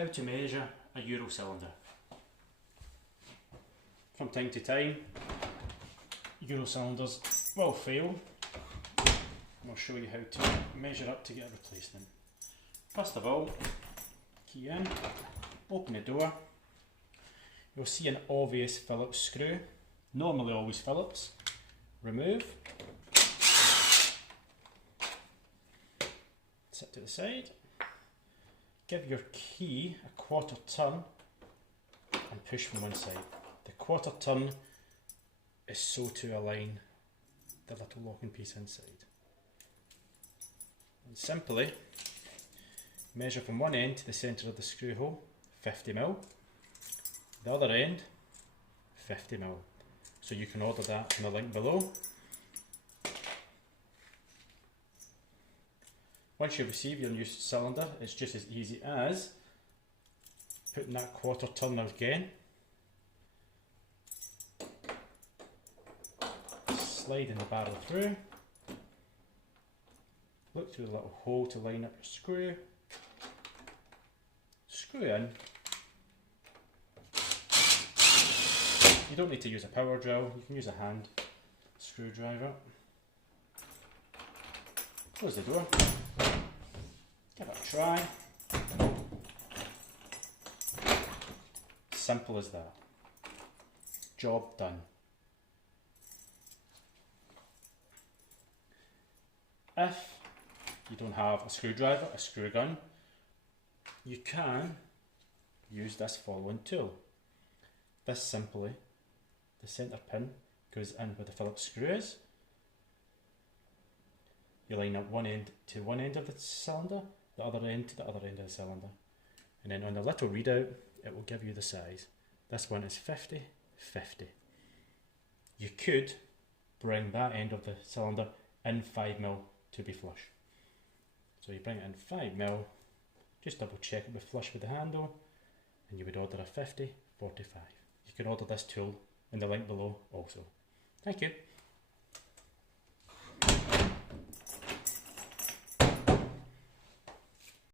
How to measure a Euro cylinder. From time to time, Euro cylinders will fail. I'll show you how to measure up to get a replacement. First of all, key in, open the door. You'll see an obvious Phillips screw, normally always Phillips. Remove, set to the side, give your key a quarter turn and push from one side. The quarter turn is so to align the little locking piece inside. And simply measure from one end to the centre of the screw hole, 50mm, the other end 50mm. So you can order that in the link below. Once you receive your new cylinder, it's just as easy as putting that quarter turn again, sliding the barrel through, look through the little hole to line up your screw, screw in. You don't need to use a power drill, you can use a hand screwdriver. Close the door, give it a try. Simple as that. Job done. If you don't have a screwdriver, a screw gun, you can use this following tool. This simply, the centre pin goes in where the Phillips screw is. You line up one end to one end of the cylinder, the other end to the other end of the cylinder. And then on the little readout, it will give you the size. This one is 50, 50. You could bring that end of the cylinder in 5mm to be flush. So you bring it in 5mm, just double check it be flush with the handle, and you would order a 50, 45. You can order this tool in the link below also. Thank you.